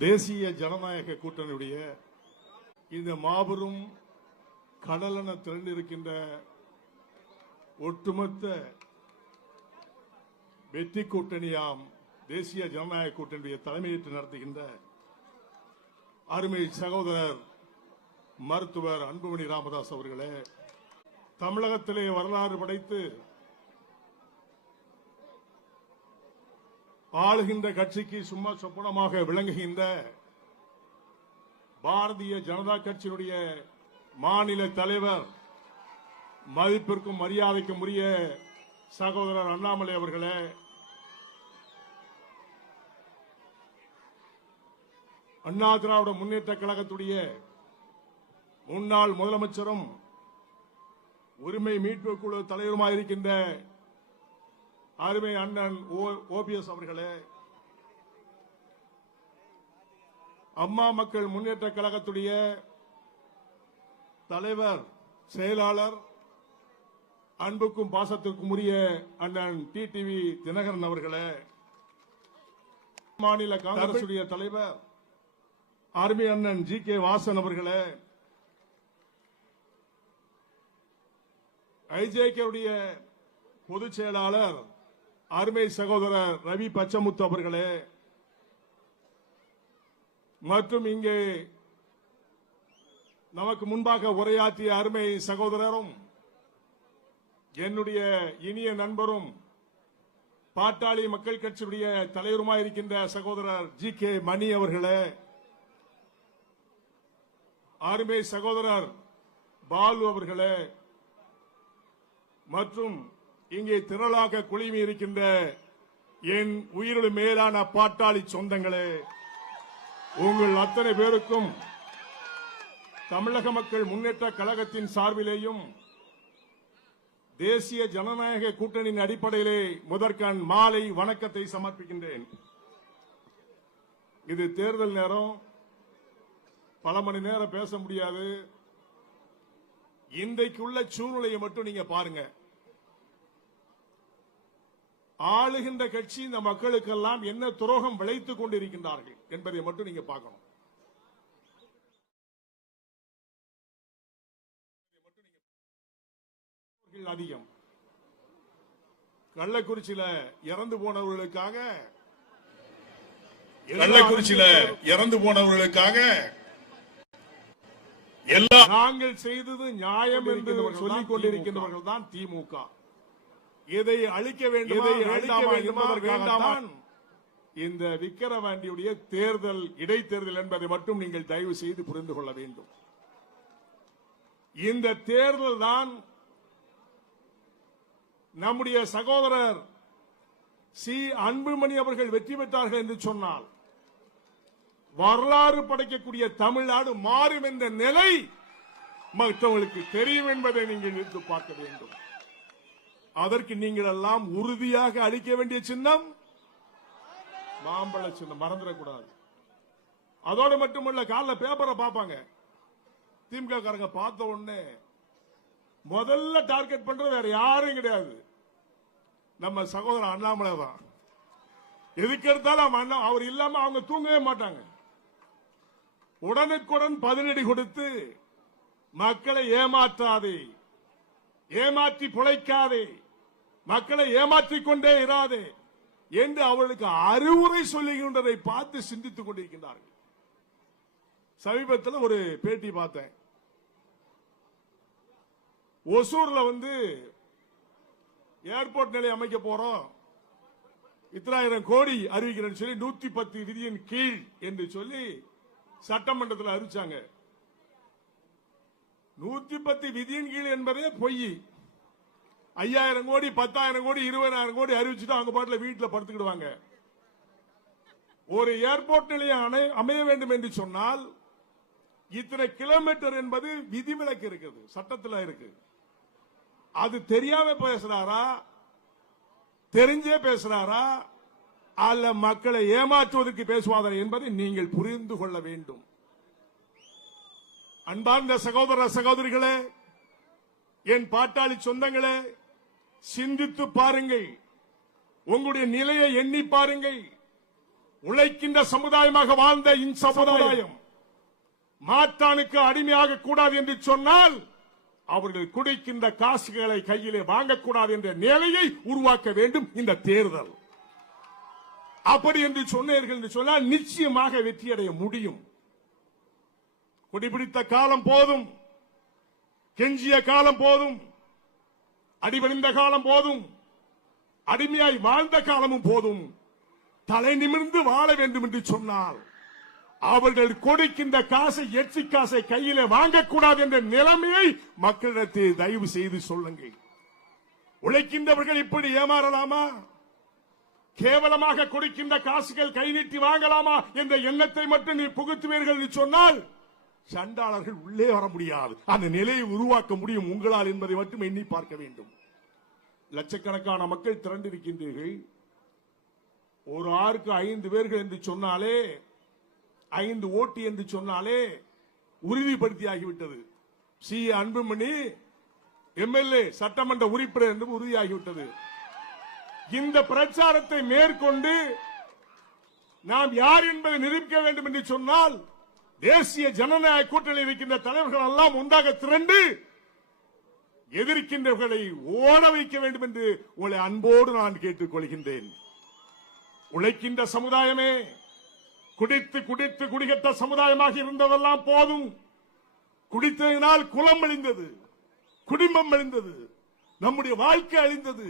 தேசிய ஜனநாயக கூட்டணியுடைய இந்த மாபெரும் கடலென திரண்டிருக்கின்ற ஒட்டுமொத்த வெற்றி கூட்டணியாம் தேசிய ஜனநாயக கூட்டணியுடைய தலைமையேற்று நடத்துகின்ற அருமை சகோதரர் மருத்துவர் அன்புமணி ராமதாஸ் அவர்களே தமிழகத்திலே வரலாறு படைத்து ஆளுகின்ற கட்சிக்கு சும்மா சொப்பனமாக விளங்குகின்ற பாரதிய ஜனதா கட்சியினுடைய மாநில தலைவர் மதிப்பிற்கும் மரியாதைக்கும் உரிய சகோதரர் அண்ணாமலை அவர்களே அண்ணா திராவிட முன்னேற்ற கழகத்துடைய முன்னாள் முதலமைச்சரும் உரிமை மீட்பு குழு தலைவருமாயிருக்கின்ற அருமை அண்ணன் ஓபிஎஸ் அவர்களே. அம்மா மக்கள் முன்னேற்ற கழகத்துடைய தலைவர் செயலாளர் அன்புக்கும் பாசத்துக்கும் உரிய அண்ணன் டிடிவி தினகரன் அவர்களே. மாநில காங்கிரசுடைய தலைவர் அருமை அண்ணன் ஜி கே வாசன் அவர்களே. ஐஜேகேவுடைய பொதுச் செயலாளர் அருமை சகோதரர் ரவி பச்சமுத்து அவர்களே மற்றும் இங்கே நமக்கு முன்பாக உரையாற்றிய அருமை சகோதரரும் என்னுடைய இனிய நண்பரும் பாட்டாளி மக்கள் கட்சியுடைய தலைவருமாயிருக்கின்ற சகோதரர் ஜி கே மணி அவர்களே அருமை சகோதரர் பாலு அவர்களே மற்றும் இங்கே திரளாக குழுமி இருக்கின்ற என் உயிரிழு மேலான பாட்டாளி சொந்தங்களே உங்கள் அத்தனை பேருக்கும் தமிழக மக்கள் முன்னேற்ற கழகத்தின் சார்பிலேயும் தேசிய ஜனநாயக கூட்டணியின் அடிப்படையிலே முதற்கண் மாலை வணக்கத்தை சமர்ப்பிக்கின்றேன். இது தேர்தல் நேரம். பல மணி நேரம் பேச முடியாது. இன்றைக்குள்ள சூழ்நிலையை மட்டும் நீங்க பாருங்க. ஆளுகின்ற கட்சி இந்த மக்களுக்கெல்லாம் என்ன துரோகம் விளைத்துக் கொண்டிருக்கின்றார்கள் என்பதை மட்டும் நீங்க பார்க்கணும். அதிகம். கள்ளக்குறிச்சியில இறந்து போனவர்களுக்காக கள்ளக்குறிச்சியில இறந்து போனவர்களுக்காக எல்லா நாங்கள் செய்தது நியாயம் என்று சொல்லிக் கொண்டிருக்கின்றவர்கள் தான் திமுக. இதை அழிக்க வேண்டும் அழிக்க வேண்டுமா, இந்த விக்கிரவாண்டியுடைய தேர்தல் இடைத்தேர்தல் என்பதை மட்டும் நீங்கள் தயவு செய்து புரிந்து கொள்ள வேண்டும். இந்த தேர்தல் தான் நம்முடைய சகோதரர் சி. அன்புமணி அவர்கள் வெற்றி பெற்றார்கள் என்று சொன்னால் வரலாறு படைக்கக்கூடிய தமிழ்நாடு மாறும் என்ற நிலை மற்றவர்களுக்கு தெரியும் என்பதை நீங்கள் எடுத்து பார்க்க வேண்டும். அதற்கு நீங்கள் எல்லாம் உறுதியாக அளிக்க வேண்டிய சின்னம் மாம்பழ சின்னம். மறந்துடக்கூடாது. அதோடு மட்டுமல்ல காலைல பேப்பரை பார்ப்பாங்க. திமுக காரங்க பார்த்த உடனே முதல்ல டார்கெட் பண்றது வேற யாரும் கிடையாது. நம்ம சகோதரர் அண்ணாமலை தான். எதுக்கு எடுத்தாலும் அவன் அண்ணா அவர் இல்லாம அவங்க தூங்கவே மாட்டாங்க. உடனுக்குடன் பதிலடி கொடுத்து மக்களை ஏமாற்றாதே. ஏமாற்றி பிழைக்காதே. மக்களை ஏமாற்றிக் கொண்டே இராதே என்று அவர்களுக்கு அறிவுரை சொல்லுகின்றதை பார்த்து சிந்தித்துக் கொண்டிருக்கின்றார்கள். சமீபத்தில் ஒரு பேட்டி பார்த்தேன். ஒசூர்ல வந்து ஏர்போர்ட் நிலையம் அமைக்க போறோம். இத்தனாயிரம் கோடி அறிவிக்கிறேன்னு சொல்லி நூத்தி பத்து விதியின் கீழ் என்று சொல்லி சட்டமன்றத்தில் அறிவிச்சாங்க. நூத்தி பத்து விதியின் கீழ் என்பதே பொய். ஐயாயிரம் கோடி பத்தாயிரம் கோடி இருபதாயிரம் கோடி அறிவிச்சுட்டு அவங்க பாட்டுல வீட்டில் படுத்துக்கிடுவாங்க. ஒரு ஏர்போர்ட் நிலையம் அணை- அமைய வேண்டும் என்று சொன்னால் இத்தனை கிலோமீட்டர் என்பது விதிவிலக்கு இருக்குது சட்டத்தில் இருக்கு. அது தெரியாம பேசுறாரா? தெரிஞ்சே பேசுறாரா? அல்ல மக்களை ஏமாற்றுவதற்கு பேசுவாரா என்பதை நீங்கள் புரிந்து கொள்ள வேண்டும். அன்பார்ந்த சகோதர சகோதரிகளே என் பாட்டாளி சொந்தங்களே சிந்தித்து பாருங்கள். உங்களுடைய நிலையை எண்ணி பாருங்கள். உழைக்கின்ற சமுதாயமாக வாழ்ந்த இந்த சமுதாயம் மாற்றானுக்கு அடிமையாக கூடாது என்று சொன்னால் அவர்கள் குடிக்கின்ற காசுகளை கையிலே வாங்கக்கூடாது என்ற நிலையை உருவாக்க வேண்டும் இந்த தேர்தல். அப்படி என்று சொன்னீர்கள் என்று சொன்னால் நிச்சயமாக வெற்றியடைய முடியும். குடிபிடித்த காலம் போதும். கெஞ்சிய காலம் போதும். அடிபணிந்த காலம் போதும். அடிமையாய் வாழ்ந்த காலமும் போதும். தலை நிமிர்ந்து வாழ வேண்டும் என்று சொன்னால் அவர்கள் கொடுக்கின்ற காசை எச்சி காசை கையில வாங்கக்கூடாது என்ற நிலைமையை மக்களிடத்தில் தயவு செய்து சொல்லுங்கள். உழைக்கின்றவர்கள் இப்படி ஏமாறலாமா? கேவலமாக கொடுக்கின்ற காசுகள் கை நீட்டி வாங்கலாமா என்ற எண்ணத்தை மட்டும் நீ புகுத்துவீர்கள் என்று சொன்னால் சண்டாளர்கள் உள்ளே வர முடியாது. அந்த நிலையை உருவாக்க முடியும் உங்களால் என்பதை மட்டும் எண்ணி பார்க்க வேண்டும். லட்சக்கணக்கான மக்கள் திரண்டிருக்கின்றீர்கள். ஒரு ஆறுக்கு ஐந்து பேர்கள் என்று சொன்னாலே ஐந்து ஓட்டு என்று சொன்னாலே உறுதிப்படுத்தியாகிவிட்டது. சி. அன்புமணி எம்எல்ஏ சட்டமன்ற உறுப்பினர் என்று உறுதியாகிவிட்டது. இந்த பிரச்சாரத்தை மேற்கொண்டு நாம் யார் என்பதை நிரூபிக்க வேண்டும் என்று சொன்னால் தேசிய ஜனநாயக கூட்டணி இருக்கின்ற தலைவர்கள் எல்லாம் ஒன்றாக திரண்டு எதிர்க்கின்றவர்களை ஓட வைக்க வேண்டும் என்று உங்களை அன்போடு நான் கேட்டுக் கொள்கின்றேன். உழைக்கின்ற சமுதாயமே குடித்து குடித்து குடிகட்ட சமுதாயமாக இருந்ததெல்லாம் போதும். குடித்ததினால் குலம் அழிந்தது குடும்பம் அழிந்தது நம்முடைய வாழ்க்கை அழிந்தது.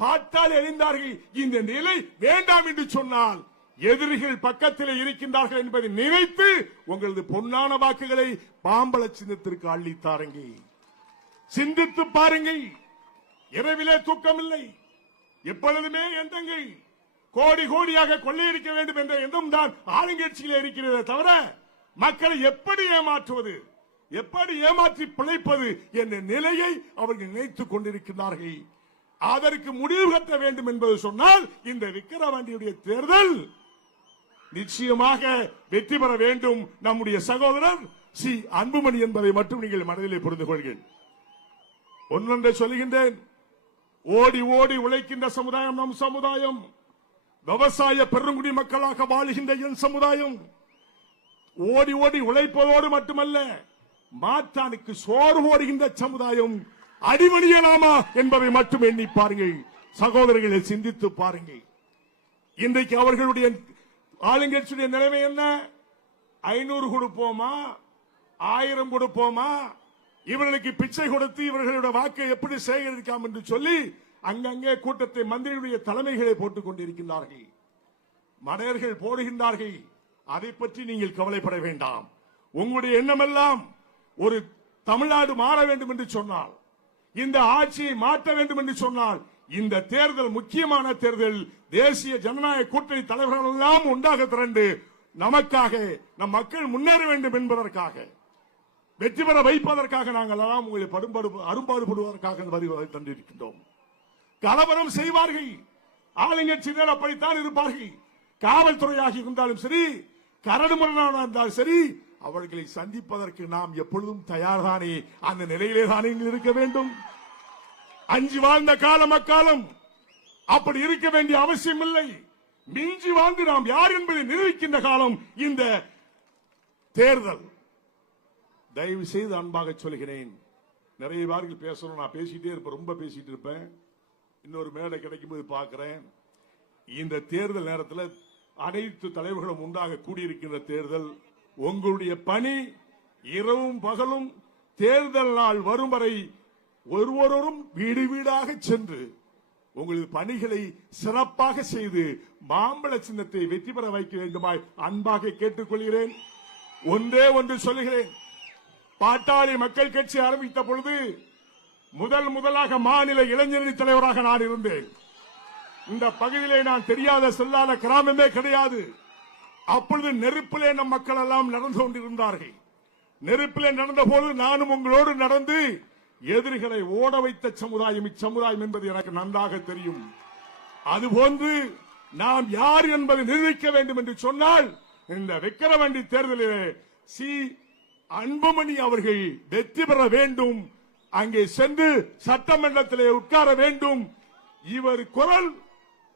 பாட்டால் அழிந்தார்கள். இந்த நிலை வேண்டாம் என்று சொன்னால் எதிரிகள் பக்கத்தில் இருக்கின்றார்கள் என்பதை நினைத்து உங்களது பொன்னான வாக்குகளை பாம்பள சின்னத்திற்கு அள்ளித்தாருங்க சிந்தித்து பாருங்கள். இரவிலே தூக்கமில்லை. எப்பொழுதுமே எந்தங்கள் கோடி கோடியாக கொள்ளையடிக்க வேண்டும் என்ற எண்ணம் தான் ஆளுங்கட்சியில் இருக்கிறதே தவிர மக்களை எப்படி ஏமாற்றுவது? எப்படி ஏமாற்றி பிழைப்பது என்ற நிலையை அவர்கள் நினைத்துக் கொண்டிருக்கிறார்கள் அதற்கு முடிவு கட்ட வேண்டும் என்பது சொன்னால் இந்த விக்கிரவாண்டியுடைய தேர்தல் நிச்சயமாக வெற்றி பெற வேண்டும் நம்முடைய சகோதரர் சி. அன்புமணி என்பதை மட்டும் நீங்கள் மனதிலே புரிந்து கொள்கிறேன் ஒன்றொன்றை சொல்லுகின்றேன். ஓடி ஓடி உழைக்கின்ற சமுதாயம் நம் சமுதாயம். விவசாய பெருங்குடி மக்களாக வாழுகின்ற என் சமுதாயம். ஓடி ஓடி உழைப்பதோடு மட்டுமல்ல மாற்றானுக்கு சோறு ஓடுகின்ற சமுதாயம் அடிமணியலாமா என்பதை மட்டும் எண்ணி பாருங்கள். சகோதரர்களை சிந்தித்து பாருங்கள். இன்றைக்கு அவர்களுடைய ஆளுங்கட்சியுடைய நிலைமை என்ன? ஐநூறு கொடுப்போமா? ஆயிரம் கொடுப்போமா? இவர்களுக்கு பிச்சை கொடுத்து இவர்களுடைய வாக்கை எப்படி சேகரிக்கலாம் என்று சொல்லி அங்கங்கே கூட்டத்தை மந்திரியுடைய தலைமைகளை போட்டுக் கொண்டிருக்கின்றார்கள். மடையர்கள் போடுகின்றார்கள். அதை பற்றி நீங்கள் கவலைப்பட வேண்டாம். உங்களுடைய எண்ணமெல்லாம் ஒரு தமிழ்நாடு மாற வேண்டும் என்று சொன்னால் இந்த ஆட்சியை மாற்ற வேண்டும் என்று சொன்னால் இந்த தேர்தல் முக்கியமான தேர்தல் தேசிய ஜனநாயக கூட்டணி தலைவர்கள் எல்லாம் ஒன்றாக திரண்டு நமக்காக நம் மக்கள் முன்னேற வேண்டும் என்பதற்காக வெற்றி பெற வைப்பதற்காக நாங்கள் எல்லாம் உங்களை அரும்பாடுபடுவதற்காக வருவதை தந்திருக்கின்றோம். கலவரம் செய்வார்கள். ஆளுங்கட்சியினர் அப்படித்தான் இருப்பார்கள். காவல்துறையாக இருந்தாலும் சரி கரடுமுரடாக இருந்தாலும் சரி அவர்களை சந்திப்பதற்கு நாம் எப்பொழுதும் தயார்தானே. அந்த நிலையிலே தானே இருக்க வேண்டும்? அஞ்சு வாழ்ந்த காலம் அக்காலம். அப்படி இருக்க வேண்டிய அவசியம் இல்லை மிஞ்சி வாழ்ந்து நாம் யார் என்பதை நிரூபிக்கின்ற காலம் இந்த தேர்தல். தயவு செய்து அன்பாக சொல்கிறேன். நிறைய வார்கள் பேசணும். நான் பேசிட்டே இருப்பேன். ரொம்ப பேசிட்டு இருப்பேன். இன்னொரு மேடை கிடைக்கும்போது பார்க்கிறேன். இந்த தேர்தல் நேரத்தில் அனைத்து தலைவர்களும் உண்டாக கூடியிருக்கின்ற தேர்தல். உங்களுடைய பணி இரவும் பகலும் தேர்தல் நாள் வரும் வரை ஒருவரும் வீடு வீடாக சென்று உங்களது பணிகளை சிறப்பாக செய்து மாம்பழ சின்னத்தை வெற்றி பெற வைக்க வேண்டுமாய் அன்பாக கேட்டுக்கொள்கிறேன். ஒன்றே ஒன்று சொல்லுகிறேன். பாட்டாளி மக்கள் கட்சி ஆரம்பித்த பொழுது முதல் முதலாக மாநில இளைஞரணி தலைவராக நான் இருந்தேன். இந்த பகுதியிலே நான் தெரியாத சொல்லாத கிராமமே கிடையாது. அப்பொழுது நெருப்பிலே நம் மக்கள் எல்லாம் நடந்து கொண்டிருந்தார்கள். நெருப்பிலே நடந்த போது நானும் உங்களோடு நடந்து எதிரிகளை ஓட வைத்த சமுதாயம் இச்சமுதாயம் என்பது எனக்கு நன்றாக தெரியும். அதுபோன்று நாம் யார் என்பதை நிரூபிக்க வேண்டும் என்று சொன்னால் இந்த விக்கிரவண்டி தேர்தலிலே சி. அன்புமணி அவர்கள் வெற்றி பெற வேண்டும். அங்கே சென்று சட்டமன்றத்திலே உட்கார வேண்டும். இவர் குரல்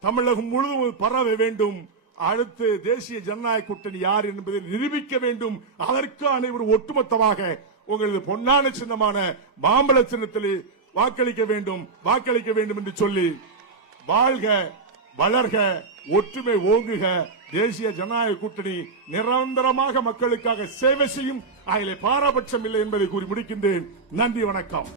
தமிழகம் முழுவதும் பரவ வேண்டும். அடுத்து தேசிய ஜனநாயக கூட்டணி யார் என்பதை நிரூபிக்க வேண்டும். அதற்கு அனைவரும் ஒட்டுமொத்தமாக உங்களது பொன்னான சின்னமான மாம்பழ சின்னத்தில் வாக்களிக்க வேண்டும் வாக்களிக்க வேண்டும் என்று சொல்லி வாழ்க வளர்க ஒற்றுமை ஓங்குக தேசிய ஜனநாயக கூட்டணி நிரந்தரமாக மக்களுக்காக சேவை செய்யும் அதிலே பாரபட்சம் இல்லை என்பதை கூறி முடிக்கின்றேன். நன்றி வணக்கம்.